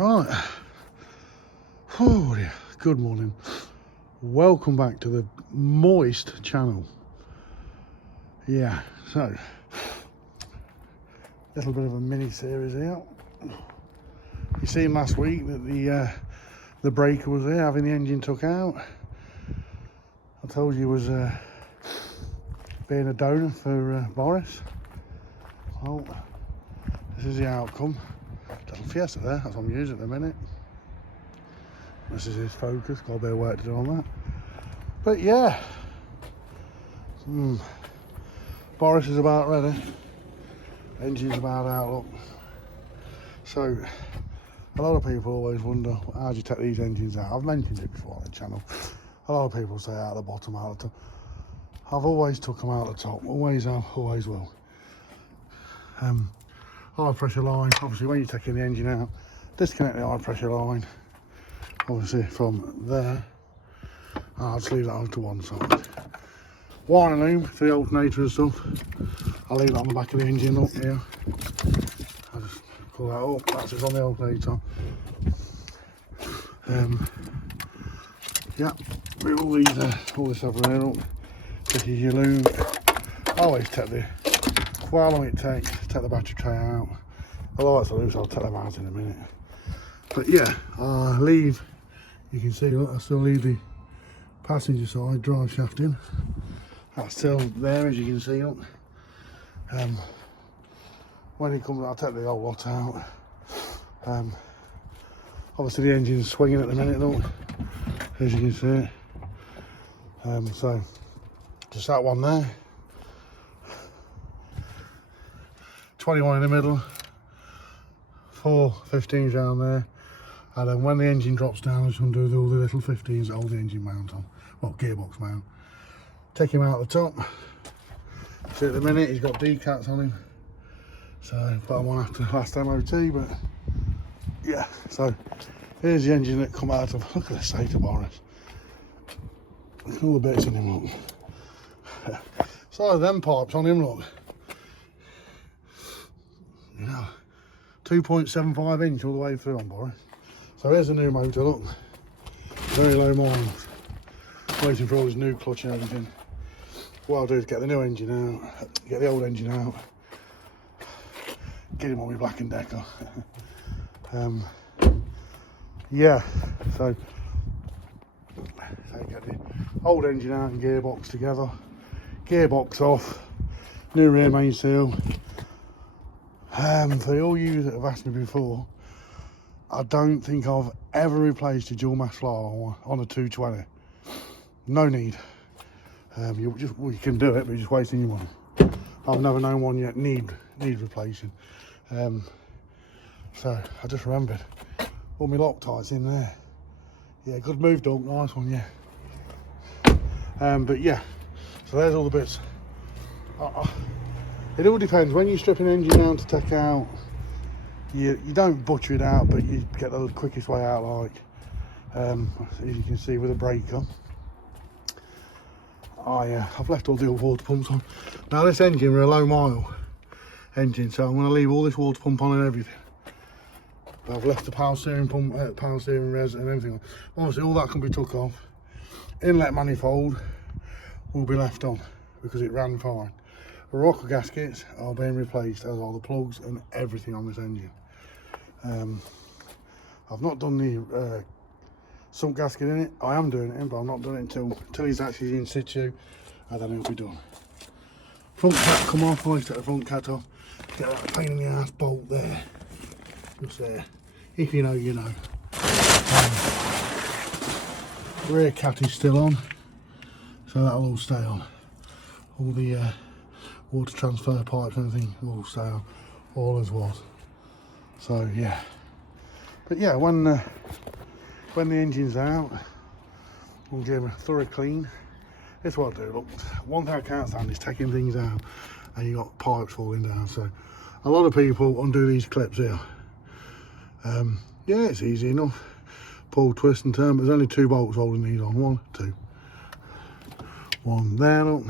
Right. Oh dear. Good morning. Welcome back to the Moist channel. Yeah, so little bit of a mini series here. You seen last week that the breaker was there, having the engine took out. I told you it was being a donor for Boris. Well, this is the outcome. Little Fiesta there, that's what I'm using at the minute. This is his Focus, got a bit of work to do on that. But yeah, Boris is about ready. Engine's about out, look. So, a lot of people always wonder, how do you take these engines out? I've mentioned it before on the channel. A lot of people say out the bottom, out the top. I've always took them out the top, always have, always will. High pressure line, obviously when you're taking the engine out, disconnect the high pressure line, obviously from there. I'll just leave that over to one side. Wiring loom for the alternator and stuff, I'll leave that on the back of the engine up here. I'll just pull that up, that's just on the alternator. Yeah, move all this over there up. This is your loom. I always take how long it takes to take the battery tray out. Although it's loose, I'll take them out in a minute. But yeah, I leave, you can see, look, I still leave the passenger side drive shaft in. That's still there, as you can see, look. When it comes, I'll take the whole lot out. Obviously the engine's swinging at the minute, look, as you can see. So, just that one there. 21 in the middle, 4 15s down there, and then when the engine drops down, I'm just going to do all the little 15s that hold the engine mount on, well, gearbox mount. Take him out the top. See, at the minute he's got decats on him, so I put him on after the last MOT. But yeah, so here's the engine that come out of. Look at the state of Boris. Look at all the bits in him, look. So them pipes on him, look. You know, 2.75 inch all the way through on Boris. So here's the new motor, look. Very low miles. Waiting for all his new clutch and everything. What I'll do is get the new engine out, get the old engine out, get him on my Black & Decker. Yeah, so get the old engine out and gearbox together. Gearbox off, new rear main seal. For all you that have asked me before, I don't think I've ever replaced a dual mass flow on a 220. No need. You can do it, but you're just wasting your money. I've never known one yet need replacing. So I just remembered all my Loctites in there. Yeah, good move, dog. Nice one, yeah. But yeah, so there's all the bits. It all depends. When you strip an engine down to take out, you don't butcher it out, but you get the quickest way out, like as you can see with a breaker. I've left all the old water pumps on. Now this engine, we're a low mile engine, so I'm going to leave all this water pump on and everything. But I've left the power steering pump, power steering res and everything on. Obviously all that can be took off. Inlet manifold will be left on because it ran fine. The rocker gaskets are being replaced, as are the plugs and everything on this engine. I've not done the sump gasket in it. I am doing it in, but I'm not doing it until he's actually in situ, and then it'll be done. Front cap come off, always take the front cap off. Get that pain in the ass bolt there. Just there. If you know, you know. Rear cat is still on, so that'll all stay on. All the water transfer pipes and everything will stay on, all as was. So yeah, but yeah, when the engine's out, we'll give him a thorough clean. That's what I do. Look, one thing I can't stand is taking things out and you got pipes falling down. So a lot of people undo these clips here. Yeah, it's easy enough. Pull, twist and turn, but there's only 2 bolts holding these on. 1, 2. One there, look.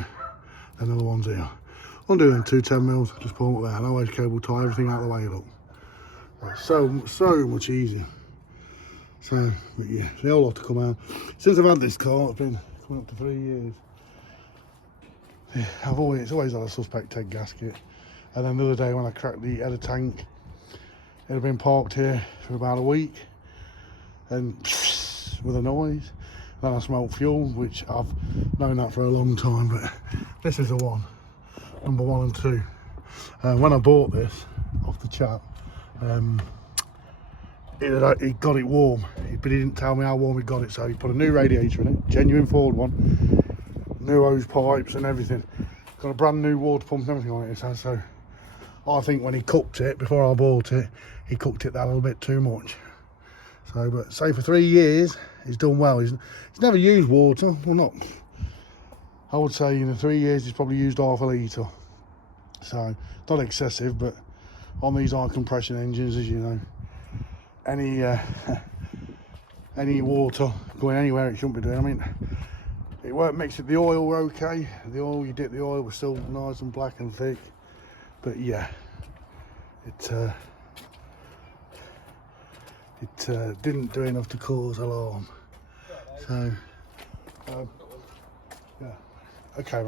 Another one's here. Undo them 2 10mm, just pull them up there. And always cable tie everything out of the way, look. Right, so much easier. So, but yeah, they all have to come out. Since I've had this car, it's been coming up to 3 years. Yeah, it's always had a suspect head gasket. And then the other day when I cracked the header tank, it had been parked here for about a week, and with a noise. Then I smelled fuel, which I've known that for a long time, but this is the one, number 1 and 2. When I bought this off the chap, he got it warm, but he didn't tell me how warm he got it, so he put a new radiator in it, genuine Ford one, new hose pipes and everything, got a brand new water pump and everything on it. So I think when he cooked it, before I bought it, he cooked it that a little bit too much. So, but say for 3 years, he's done well. He's never used water, well not, I would say in the 3 years he's probably used half a litre. So, not excessive, but on these high compression engines, as you know, any water going anywhere it shouldn't be doing. I mean, it weren't mixed with the oil, were okay. The oil, you dip the oil, was still nice and black and thick. But yeah, it didn't do enough to cause alarm. So, yeah, okay,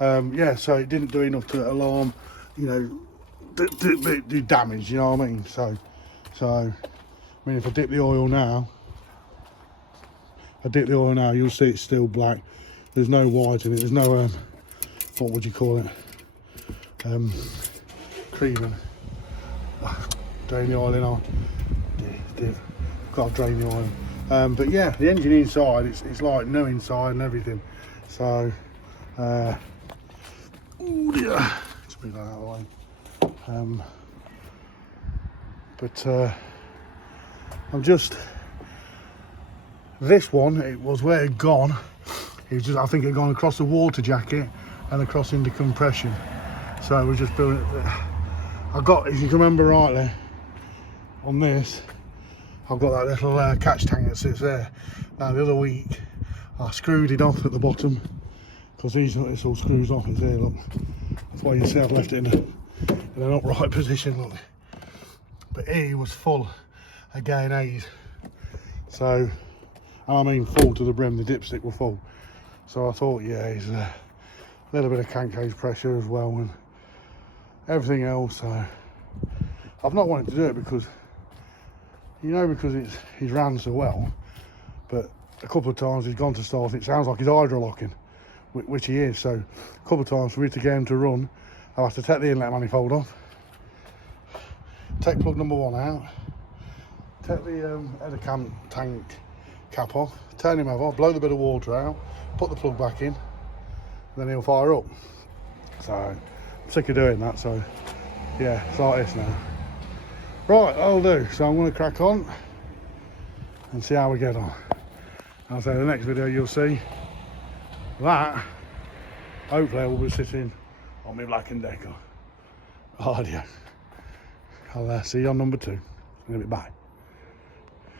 man. Yeah, so it didn't do enough to alarm, you know, do damage. You know what I mean? So, I mean, if I dip the oil now, you'll see it's still black. There's no white in it. There's no what would you call it? Creaming. Drain the oil in on. Got to drain the oil. But yeah, the engine inside, it's like new inside and everything. So, oh dear, just move that out of the way. But I'm just, this one, it was where it had gone. It was just, I think it had gone across the water jacket and across into compression. So it was just building it. I got, if you can remember rightly, on this, I've got that little catch tank that sits there. Now the other week, I screwed it off at the bottom, because this all screws off, it's here, look. That's why you see I've left it in an upright position, look. But he was full of gain A's. So, I mean full to the brim, the dipstick were full. So I thought, yeah, he's a little bit of crankcase pressure as well, and everything else. So I've not wanted to do it because, you know, because he's ran so well, but a couple of times he's gone to start, it sounds like he's hydro-locking, which he is. So a couple of times for me to get him to run, I'll have to take the inlet manifold off, take plug number 1 out, take the header tank cap off, turn him over, blow the bit of water out, put the plug back in, and then he'll fire up. So I'm sick of doing that, so yeah, it's like this now. Right, that'll do. So I'm going to crack on and see how we get on. I'll say the next video you'll see that, hopefully I will be sitting on my Black & Decker. Audio. I'll see you on number 2 in a bit. Bye.